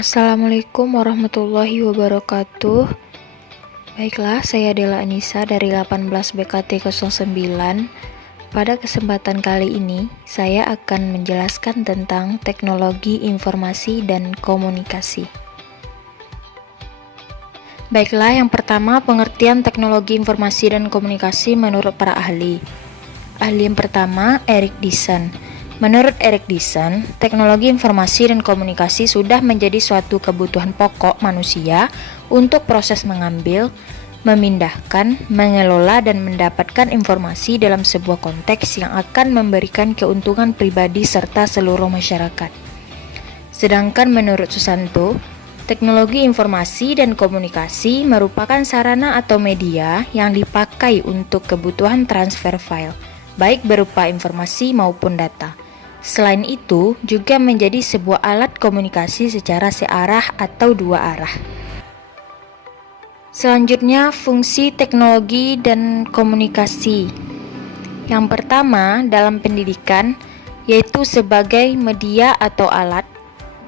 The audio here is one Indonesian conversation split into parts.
Assalamualaikum warahmatullahi wabarakatuh. Baiklah, saya Dela Anissa dari 18 BKT 09. Pada kesempatan kali ini, saya akan menjelaskan tentang teknologi informasi dan komunikasi. Baiklah, yang pertama, pengertian teknologi informasi dan komunikasi menurut para ahli. Ahli yang pertama, Erik Diesen. Menurut Erik Diesen, teknologi informasi dan komunikasi sudah menjadi suatu kebutuhan pokok manusia untuk proses mengambil, memindahkan, mengelola, dan mendapatkan informasi dalam sebuah konteks yang akan memberikan keuntungan pribadi serta seluruh masyarakat. Sedangkan menurut Susanto, teknologi informasi dan komunikasi merupakan sarana atau media yang dipakai untuk kebutuhan transfer file, baik berupa informasi maupun data. Selain itu, juga menjadi sebuah alat komunikasi secara searah atau dua arah. Selanjutnya, fungsi teknologi dan komunikasi. Yang pertama, dalam pendidikan, yaitu sebagai media atau alat,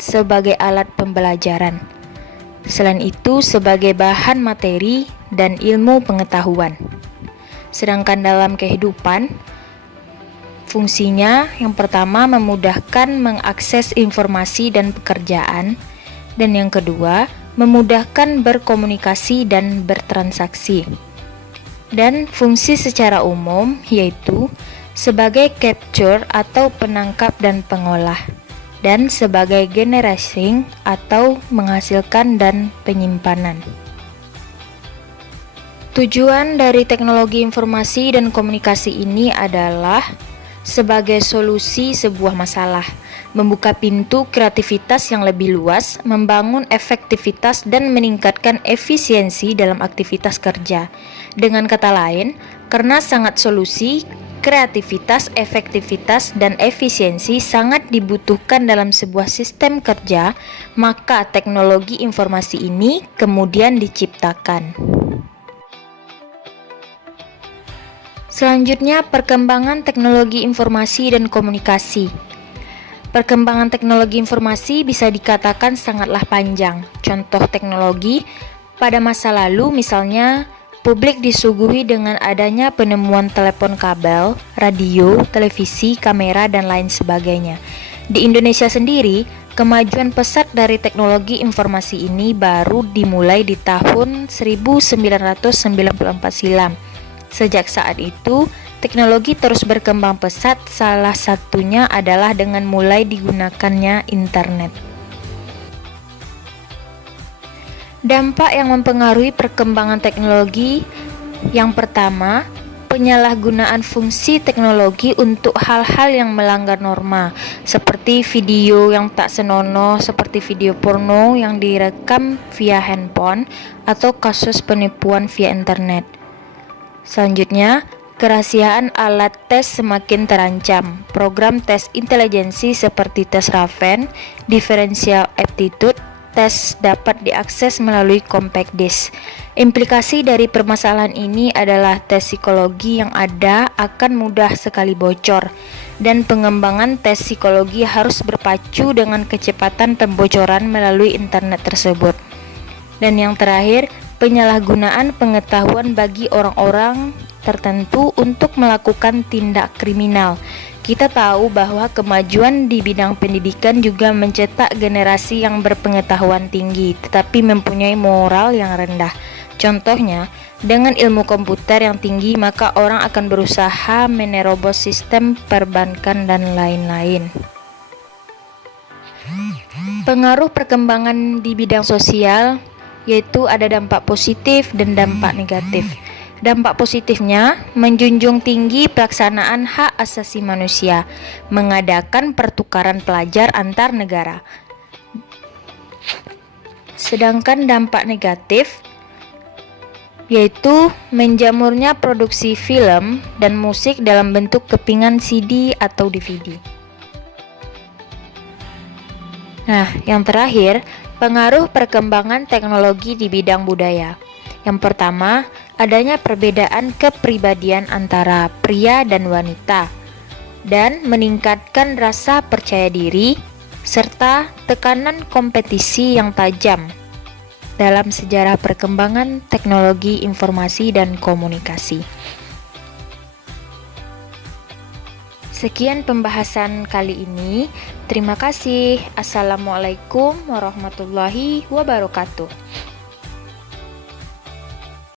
sebagai alat pembelajaran. Selain itu, sebagai bahan materi dan ilmu pengetahuan. Sedangkan dalam kehidupan, fungsinya yang pertama memudahkan mengakses informasi dan pekerjaan, dan yang kedua memudahkan berkomunikasi dan bertransaksi. Dan fungsi secara umum yaitu sebagai capture atau penangkap dan pengolah, dan sebagai generasing atau menghasilkan dan penyimpanan. Tujuan dari teknologi informasi dan komunikasi ini adalah sebagai solusi sebuah masalah, membuka pintu kreativitas yang lebih luas, membangun efektivitas dan meningkatkan efisiensi dalam aktivitas kerja. Dengan kata lain, karena sangat solusi, kreativitas, efektivitas, dan efisiensi sangat dibutuhkan dalam sebuah sistem kerja, maka teknologi informasi ini kemudian diciptakan. Selanjutnya, perkembangan teknologi informasi dan komunikasi. Perkembangan teknologi informasi bisa dikatakan sangatlah panjang. Contoh teknologi pada masa lalu misalnya publik disuguhi dengan adanya penemuan telepon kabel, radio, televisi, kamera, dan lain sebagainya. Di Indonesia sendiri, kemajuan pesat dari teknologi informasi ini baru dimulai di tahun 1994 silam. Sejak saat itu, teknologi terus berkembang pesat, salah satunya adalah dengan mulai digunakannya internet. Dampak yang mempengaruhi perkembangan teknologi, yang pertama, penyalahgunaan fungsi teknologi untuk hal-hal yang melanggar norma, seperti video yang tak senonoh, seperti video porno yang direkam via handphone, atau kasus penipuan via internet. Selanjutnya, kerahasiaan alat tes semakin terancam. Program tes intelijensi seperti tes Raven, differential aptitude, tes dapat diakses melalui compact disk. Implikasi dari permasalahan ini adalah tes psikologi yang ada akan mudah sekali bocor, dan pengembangan tes psikologi harus berpacu dengan kecepatan pembocoran melalui internet tersebut. Dan yang terakhir, penyalahgunaan pengetahuan bagi orang-orang tertentu untuk melakukan tindak kriminal. Kita tahu bahwa kemajuan di bidang pendidikan juga mencetak generasi yang berpengetahuan tinggi, tetapi mempunyai moral yang rendah. Contohnya, dengan ilmu komputer yang tinggi, maka orang akan berusaha menerobos sistem perbankan dan lain-lain. Pengaruh perkembangan di bidang sosial, yaitu ada dampak positif dan dampak negatif. Dampak positifnya, menjunjung tinggi pelaksanaan hak asasi manusia, mengadakan pertukaran pelajar antar negara. Sedangkan dampak negatif, yaitu menjamurnya produksi film dan musik dalam bentuk kepingan CD atau DVD. Nah, yang terakhir, pengaruh perkembangan teknologi di bidang budaya. Yang pertama, adanya perbedaan kepribadian antara pria dan wanita, dan meningkatkan rasa percaya diri, serta tekanan kompetisi yang tajam dalam sejarah perkembangan teknologi informasi dan komunikasi. Sekian pembahasan kali ini. Terima kasih. Assalamualaikum warahmatullahi wabarakatuh.